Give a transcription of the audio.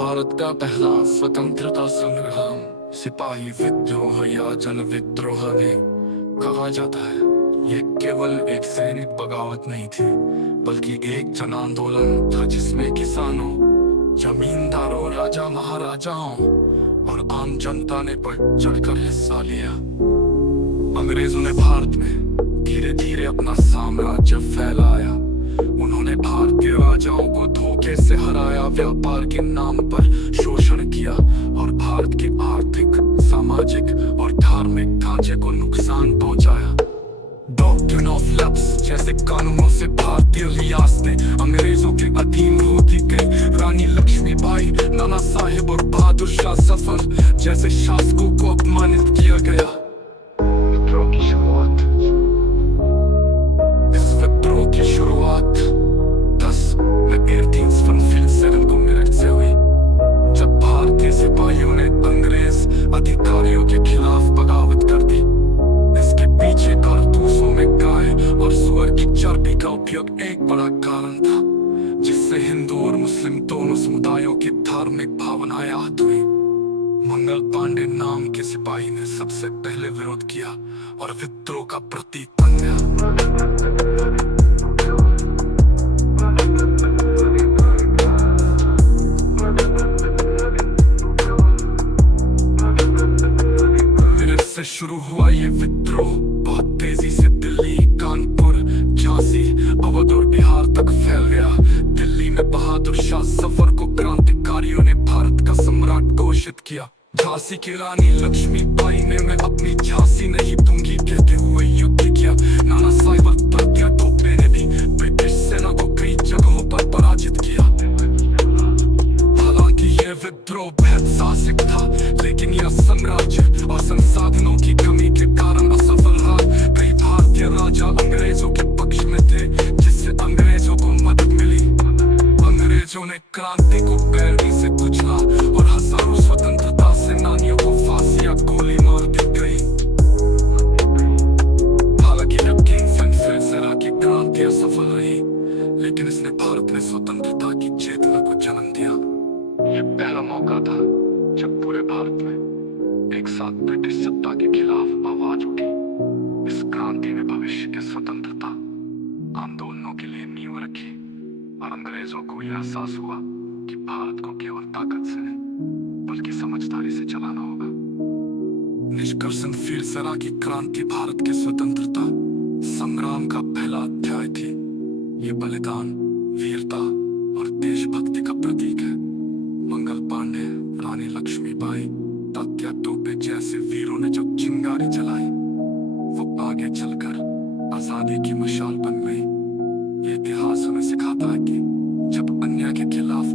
भारत का पहला स्वतंत्रता संग्राम सिपाही विद्रोह या जन विद्रोह भी कहा जाता है। ये केवल एक सैनिक बगावत नहीं थी, बल्कि एक जन आंदोलन था जिसमें किसानों, जमींदारों, राजा महाराजाओं और आम जनता ने बढ़ चढ़कर हिस्सा लिया। अंग्रेजों ने भारत में धीरे धीरे अपना साम्राज्य फैलाया। उन्होंने भारतीय राजाओं को धोखे से हराया, व्यापार के नाम पर शोषण किया और भारत के आर्थिक, सामाजिक और धार्मिक ढांचे को नुकसान पहुंचाया। डॉक्ट्रिन ऑफ लैप्स जैसे कानूनों से भारतीय रियासतें अंग्रेजों के अधीन होती गई। रानी लक्ष्मीबाई, नाना साहेब और बहादुर शाह जफर जैसे शासकों को अपमानित किया गया। विद्रोह की शुरुआत 1847 को मेरठ से हुई, जब भारतीय सिपाहियों ने अंग्रेज अधिकारियों के खिलाफ बगावत कर दी। इसके पीछे कारतूसों में गाय और सुअर की चर्बी का उपयोग एक बड़ा कारण था, जिससे हिंदू और मुस्लिम दोनों समुदायों की धार्मिक भावनाएं आहत हुई। मंगल पांडे नाम के सिपाही ने सबसे पहले विरोध किया और विद्रोह का प्रतीक बन गया। से शुरू हुआ ये विद्रोह बहुत तेजी से दिल्ली, कानपुर, झांसी, अवध और बिहार तक फैल गया। दिल्ली में बहादुर शाह जफर को क्रांतिकारियों ने भारत का सम्राट घोषित किया। झांसी की रानी लक्ष्मीबाई ने मैं अपनी झांसी नहीं दूंगी कहते हुए युद्ध किया। नाना साहेब और तात्या टोपे ने भी ब्रिटिश सेना को कई जगहों पर पराजित किया। हालांकि यह विद्रोह बेहद साहसिक था, लेकिन यह साम्राज्य और संसाधनों की कमी के कारण असफल रहा। कई भारतीय राजा अंग्रेजों के पक्ष में थे, जिससे अंग्रेजों को मदद मिली। अंग्रेजों ने क्रांति को पैरवी से कुचला और हजारों स्वतंत्रता सेनानियों को फांसी या गोली मार दी गई। हालांकि जब किंग्सफिशर की क्रांति असफल रही, लेकिन इसने भारत में स्वतंत्रता की चेतना को जन्म दिया। यह पहला मौका था जब पूरे भारत में एक साथ ब्रिटिश सत्ता के खिलाफ आवाज उठी। इस क्रांति ने भविष्य के स्वतंत्रता आंदोलनों के लिए नींव रखी और अंग्रेजों को यह एहसास हुआ कि भारत को केवल ताकत से नहीं, बल्कि समझदारी से चलाना होगा। निष्कर्षण फिर की क्रांति भारत के स्वतंत्रता संग्राम का पहला अध्याय थी। ये बलिदान, वीरता और देशभक्ति का प्रतीक है। मंगल पांडे, रानी लक्ष्मीबाई, तात्या टोपे जैसे वीरों ने जो चिंगारी जलाई, वो आगे चलकर आजादी की मशाल बन गई। ये इतिहास हमें सिखाता है कि जब अन्याय के खिलाफ